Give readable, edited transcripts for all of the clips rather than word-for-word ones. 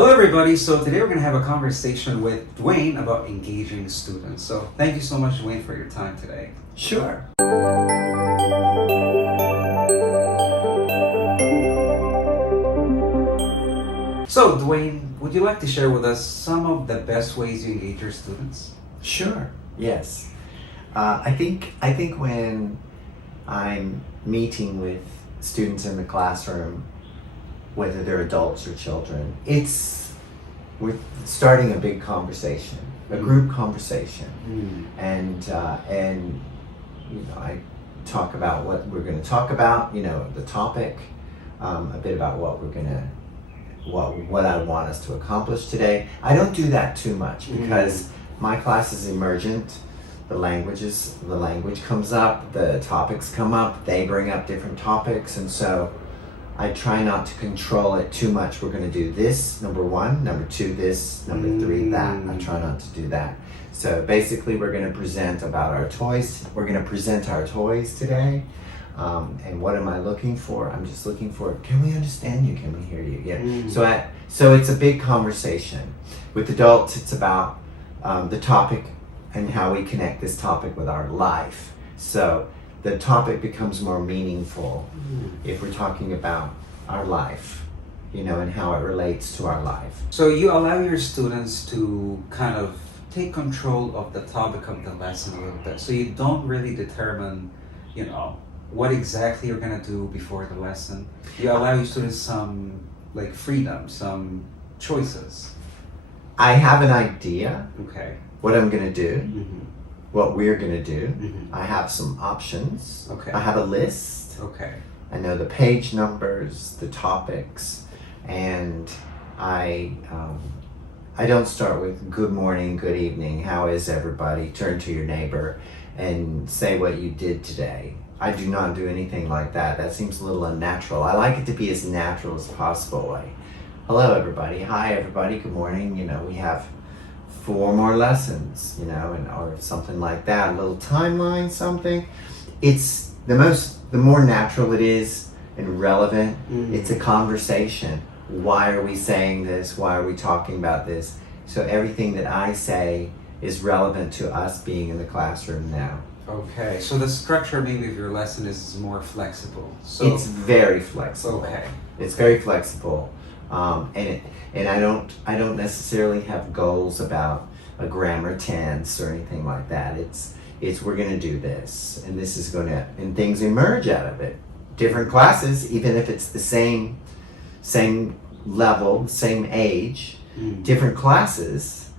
Hello, everybody. So today we're going to have a conversation with Dwayne about engaging students. So thank you so much, Dwayne, for your time today. Sure. So, Dwayne, would you like to share with us some of the best ways you engage your students? Sure. Yes. I think when I'm meeting with students in the classroom, whether they're adults or children, we're starting a big conversation, a group conversation, and I talk about what we're going to talk about, the topic, a bit about what I want us to accomplish today. I don't do that too much because my class is emergent. The language comes up, the topics come up, they bring up different topics, and so I try not to control it too much. We're going to do this, number one, number two, this, number three, that. I try not to do that. So basically we're going to present about our toys. We're going to present our toys today. And what am I looking for? I'm just looking for, can we understand you? Can we hear you? Yeah. So it's a big conversation. With adults, it's about the topic and how we connect this topic with our life. So the topic becomes more meaningful if we're talking about our life, and how it relates to our life. So you allow your students to kind of take control of the topic of the lesson a little bit. So you don't really determine, what exactly you're going to do before the lesson. You allow your students some freedom, some choices. I have an idea. Okay. What I'm going to do, what we're going to do. I have some options. Okay. I have a list. Okay. I know the page numbers, the topics, and I don't start with good morning, good evening, how is everybody? Turn to your neighbor and say what you did today. I do not do anything like that. That seems a little unnatural. I like it to be as natural as possible. Like, hello everybody, hi everybody, good morning. We have 4 more lessons, or something like that. A little timeline, something. It's the more natural it is and relevant. It's a conversation. Why are we saying this? Why are we talking about this? So everything that I say is relevant to us being in the classroom now. Okay, so the structure maybe of your lesson is more flexible. So it's very flexible. Okay. It's very flexible, and I don't necessarily have goals about a grammar tense or anything like that. It's we're going to do this, and this is going to, and things emerge out of it. Different classes, even if it's the same level, same age, different classes,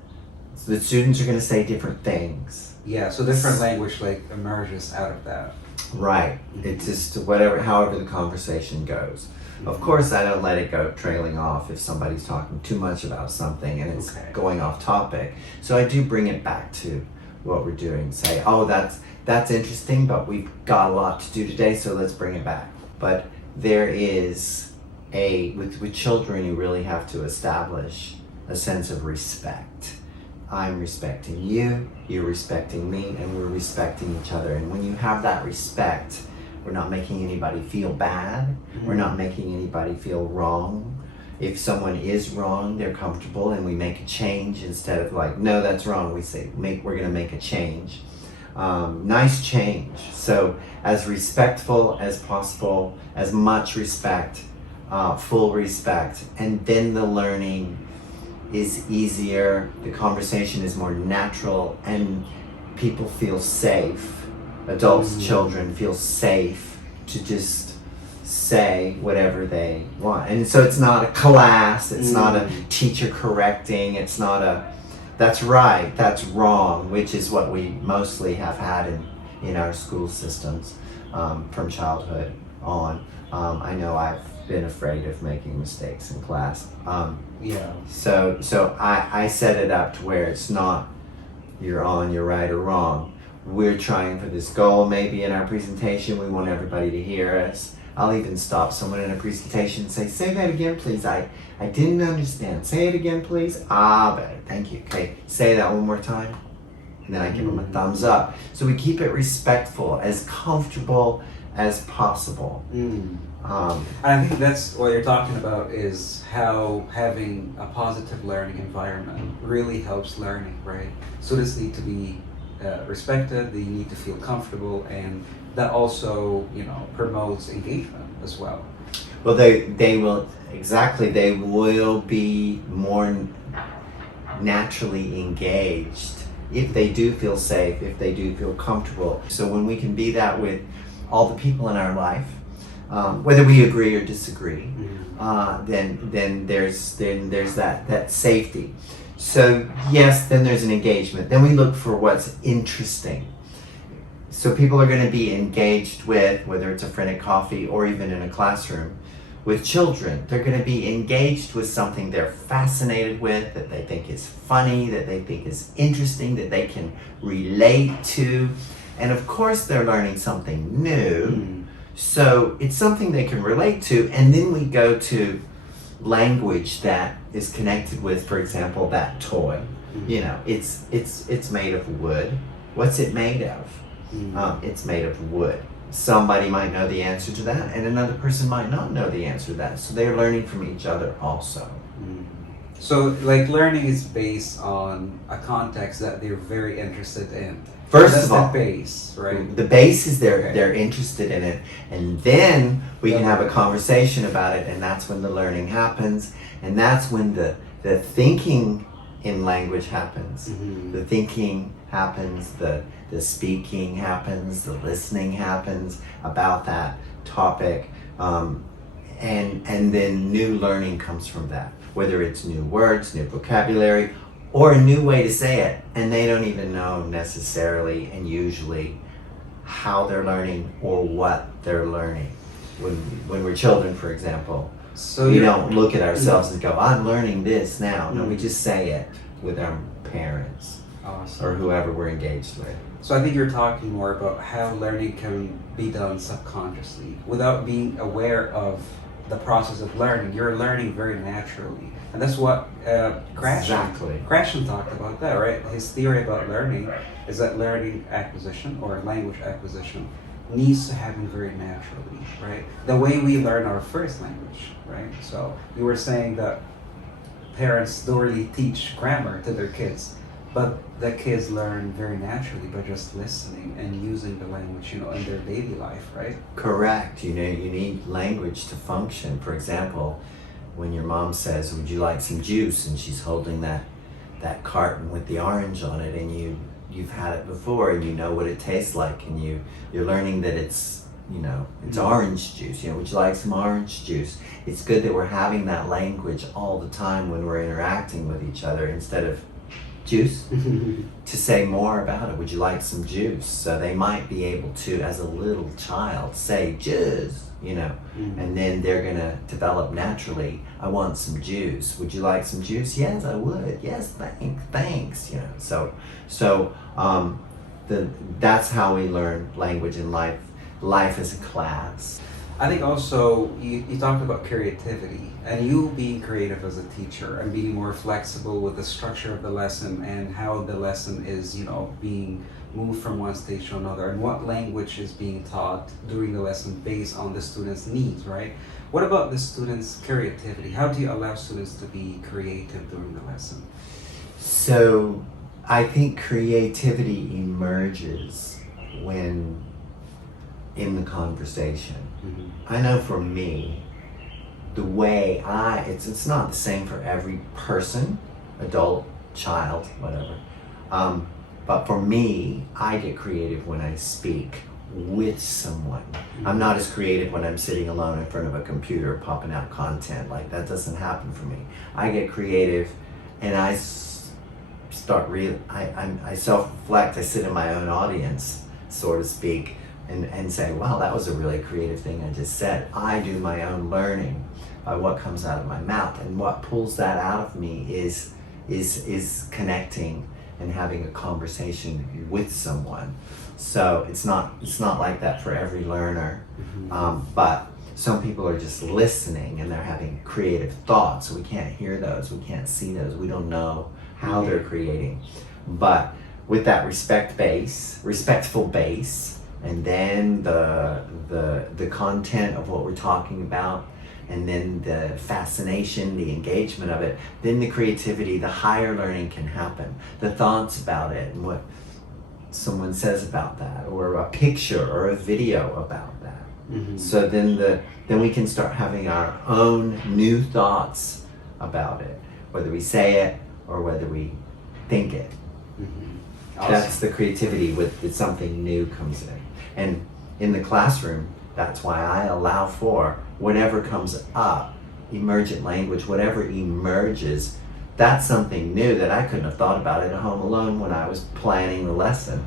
the students are going to say different things. Yeah, so different language emerges out of that. Right. It's just however the conversation goes. Of course, I don't let it go trailing off if somebody's talking too much about something and it's going off topic. So I do bring it back to what we're doing. Say, oh, that's interesting, but we've got a lot to do today, so let's bring it back. But there is with children, you really have to establish a sense of respect. I'm respecting you, you're respecting me, and we're respecting each other. And when you have that respect, we're not making anybody feel bad. We're not making anybody feel wrong. If someone is wrong, they're comfortable and we make a change instead of no, that's wrong. We say, we're going to make a change. Nice change. So as respectful as possible, as much respect, full respect, and then the learning is easier, the conversation is more natural, and people feel safe. Adults, children feel safe to just say whatever they want. And so it's not a class, it's not a teacher correcting, it's not that's right, that's wrong, which is what we mostly have had in our school systems from childhood on. I know I've been afraid of making mistakes in class. So I set it up to where it's not you're right or wrong. We're trying for this goal maybe in our presentation. We want everybody to hear us. I'll even stop someone in a presentation and say that again, please. I didn't understand. Say it again, please. Better. Thank you. Okay, say that one more time. And then I give them a thumbs up. So we keep it respectful, as comfortable as possible. And I think that's what you're talking about, is how having a positive learning environment really helps learning, right? Students need to be respected, they need to feel comfortable, and that also, promotes engagement as well. Well, they will, exactly, they will be more naturally engaged if they do feel safe, if they do feel comfortable. So when we can be that with all the people in our life, whether we agree or disagree, then there's that safety. So yes, then there's an engagement. Then we look for what's interesting. So people are going to be engaged with, whether it's a friend at coffee or even in a classroom, with children. They're going to be engaged with something they're fascinated with, that they think is funny, that they think is interesting, that they can relate to. And of course they're learning something new. So it's something they can relate to. And then we go to language that is connected with, for example, that toy. It's made of wood. What's it made of? It's made of wood. Somebody might know the answer to that, and another person might not know the answer to that. So they're learning from each other also. So, like, learning is based on a context that they're very interested in. First of all, the base, right? The base is they're interested in it, and then we can have a conversation about it, and that's when the learning happens, and that's when the thinking in language happens. The thinking happens, the speaking happens, the listening happens about that topic, and then new learning comes from that, whether it's new words, new vocabulary, or a new way to say it, and they don't even know necessarily and usually how they're learning or what they're learning. When we're children, for example, so we don't look at ourselves and go, I'm learning this now. No, we just say it with our parents. Awesome. Or whoever we're engaged with. So I think you're talking more about how learning can be done subconsciously without being aware of the process of learning. You're learning very naturally, and that's what Gratian talked about that, right? His theory about learning is that learning acquisition or language acquisition needs to happen very naturally, right? The way we learn our first language, right? So you were saying that parents don't really teach grammar to their kids, but the kids learn very naturally by just listening and using the language, in their daily life, right? Correct. You need language to function. For example, when your mom says, "Would you like some juice?" and she's holding that carton with the orange on it, and you've had it before and you know what it tastes like, and you're learning that it's orange juice. Would you like some orange juice? It's good that we're having that language all the time when we're interacting with each other, instead of juice, to say more about it. Would you like some juice? So they might be able to, as a little child, say juice, and then they're gonna develop naturally, I want some juice. Would you like some juice? Yes, I would. Yes, thanks. That's how we learn language in life as a class. I think also you talked about creativity, and you being creative as a teacher and being more flexible with the structure of the lesson and how the lesson is, being moved from one stage to another, and what language is being taught during the lesson based on the students' needs, right? What about the students' creativity? How do you allow students to be creative during the lesson? So I think creativity emerges when in the conversation. I know for me, the way it's not the same for every person, adult, child, whatever. But for me, I get creative when I speak with someone. I'm not as creative when I'm sitting alone in front of a computer popping out content. Like, that doesn't happen for me. I get creative and I start I self-reflect. I sit in my own audience, so to speak, and say, wow, that was a really creative thing I just said. I do my own learning by what comes out of my mouth, and what pulls that out of me is connecting and having a conversation with someone. So it's not like that for every learner, but some people are just listening and they're having creative thoughts. We can't hear those, we can't see those, we don't know how they're creating. But with that respectful base, and then the content of what we're talking about, and then the fascination, the engagement of it, then the creativity, the higher learning can happen. The thoughts about it and what someone says about that, or a picture or a video about that. Mm-hmm. So then we can start having our own new thoughts about it, whether we say it or whether we think it. Mm-hmm. Awesome. That's the creativity with something new comes in. And in the classroom, that's why I allow for whatever comes up, emergent language, whatever emerges. That's something new that I couldn't have thought about at home alone when I was planning the lesson.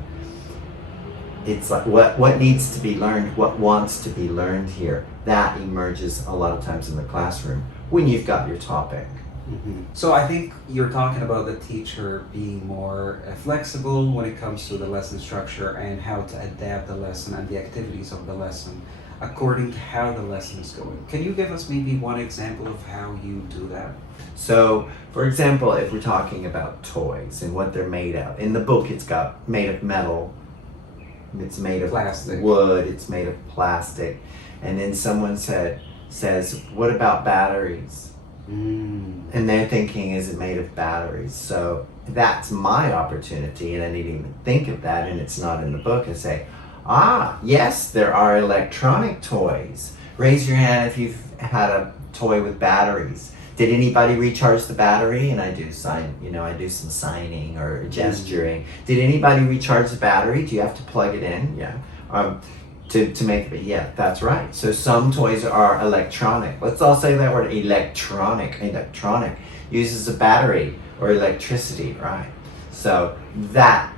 It's like what needs to be learned, what wants to be learned here, that emerges a lot of times in the classroom when you've got your topic. Mm-hmm. So I think you're talking about the teacher being more flexible when it comes to the lesson structure and how to adapt the lesson and the activities of the lesson according to how the lesson is going. Can you give us maybe one example of how you do that? So, for example, if we're talking about toys and what they're made of, in the book it's got made of metal, it's made of Plastic. wood, it's made of plastic, and then someone says, what about batteries? And they're thinking, is it made of batteries? So that's my opportunity, and I didn't even think of that, and it's not in the book. I say, yes, there are electronic toys. Raise your hand if you've had a toy with batteries. Did anybody recharge the battery? And I do some signing or gesturing. Did anybody recharge the battery? Do you have to plug it in? Yeah. To make it, yeah, that's right. So some toys are electronic. Let's all say that word, electronic. Electronic uses a battery or electricity, right? So that's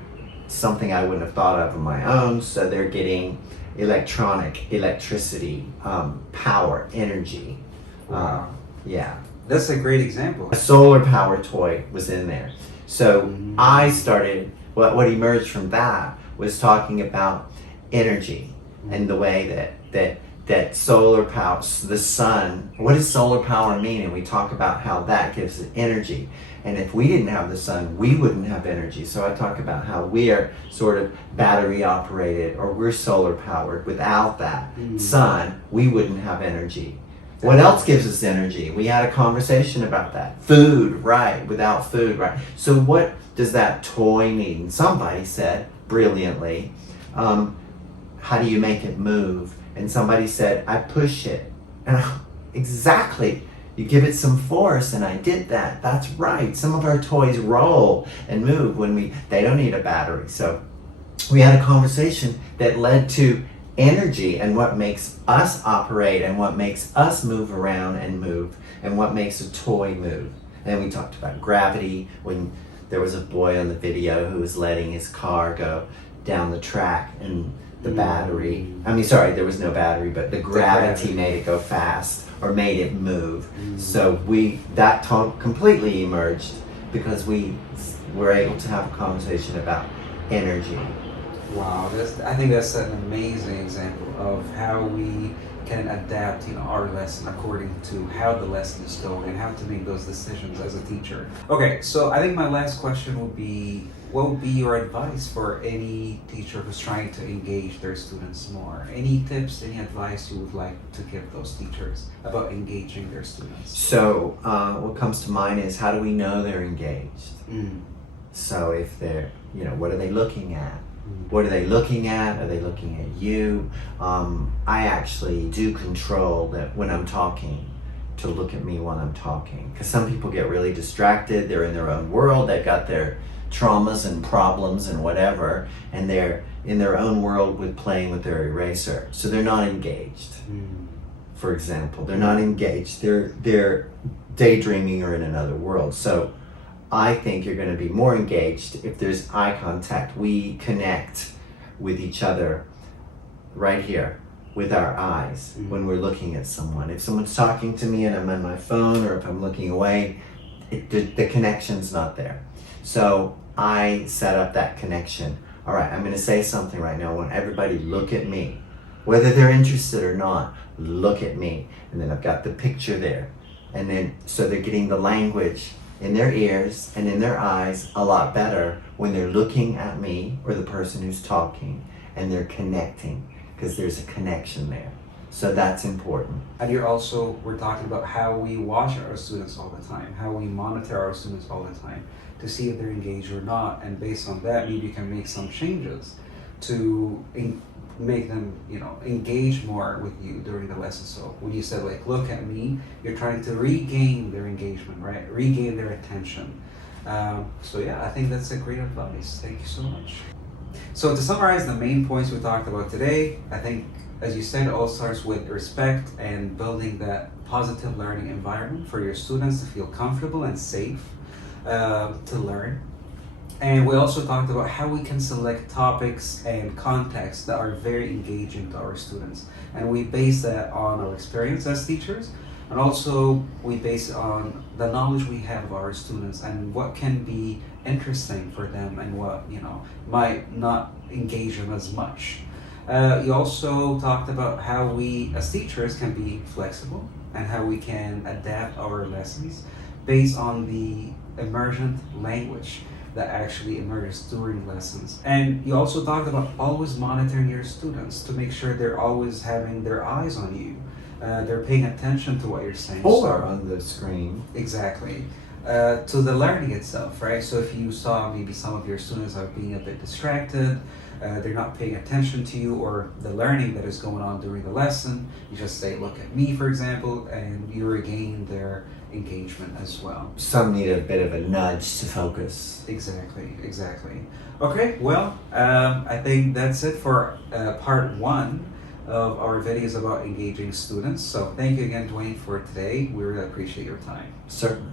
something I wouldn't have thought of on my own. So they're getting electricity, power, energy. Wow. Yeah. That's a great example. A solar power toy was in there. So I started, what emerged from that was talking about energy and the way that solar power, the sun, what does solar power mean? And we talk about how that gives it energy. And if we didn't have the sun, we wouldn't have energy. So I talk about how we are sort of battery operated, or we're solar powered. Without that sun, we wouldn't have energy. What else gives us energy? We had a conversation about that. Food, right? Without food, right? So what does that toy mean? Somebody said brilliantly, how do you make it move? And somebody said, I push it. And exactly. You give it some force, and I did that. That's right. Some of our toys roll and move when they don't need a battery. So we had a conversation that led to energy and what makes us operate and what makes us move around and move and what makes a toy move. And we talked about gravity when there was a boy on the video who was letting his car go down the track, and the battery, there was no battery, but the gravity made it go fast or made it move. So that talk completely emerged because we were able to have a conversation about energy. Wow, I think that's an amazing example of how we can adapt, our lesson according to how the lesson is going and how to make those decisions as a teacher. Okay, so I think my last question would be, what would be your advice for any teacher who's trying to engage their students more? Any tips, any advice you would like to give those teachers about engaging their students? So what comes to mind is, how do we know they're engaged? So if they're, what are they looking at? What are they looking at? Are they looking at you? I actually do control that when I'm talking, to look at me when I'm talking. Because some people get really distracted. They're in their own world. They've got their traumas and problems and whatever. And they're in their own world with playing with their eraser. So they're not engaged. For example, they're not engaged. They're daydreaming or in another world. So I think you're going to be more engaged if there's eye contact. We connect with each other right here with our eyes when we're looking at someone. If someone's talking to me and I'm on my phone, or if I'm looking away, the connection's not there. So I set up that connection. All right, I'm going to say something right now. I want everybody look at me. Whether they're interested or not, look at me. And then I've got the picture there. And then, so they're getting the language in their ears and in their eyes a lot better when they're looking at me or the person who's talking. and they're connecting because there's a connection there. So that's important. And we're talking about how we watch our students all the time, how we monitor our students all the time to see if they're engaged or not. And based on that, maybe you can make some changes to make them, engage more with you during the lesson. So when you said like, look at me, you're trying to regain their engagement, right? Regain their attention. So yeah, I think that's a great advice. Thank you so much. So to summarize the main points we talked about today, I think, as you said, it all starts with respect and building that positive learning environment for your students to feel comfortable and safe to learn. And we also talked about how we can select topics and contexts that are very engaging to our students. And we base that on our experience as teachers. And also we base it on the knowledge we have of our students and what can be interesting for them and what, might not engage them as much. You also talked about how we as teachers can be flexible and how we can adapt our lessons based on the emergent language that actually emerges during lessons. And you also talked about always monitoring your students to make sure they're always having their eyes on you. They're paying attention to what you're saying. Or on the screen. Exactly. To the learning itself, right? So if you saw maybe some of your students are being a bit distracted, they're not paying attention to you or the learning that is going on during the lesson, you just say, look at me, for example, and you regain their engagement as well. Some need a bit of a nudge to focus. Exactly. Okay, well, I think that's it for part 1 of our videos about engaging students. So thank you again, Dwayne, for today. We really appreciate your time. Certainly.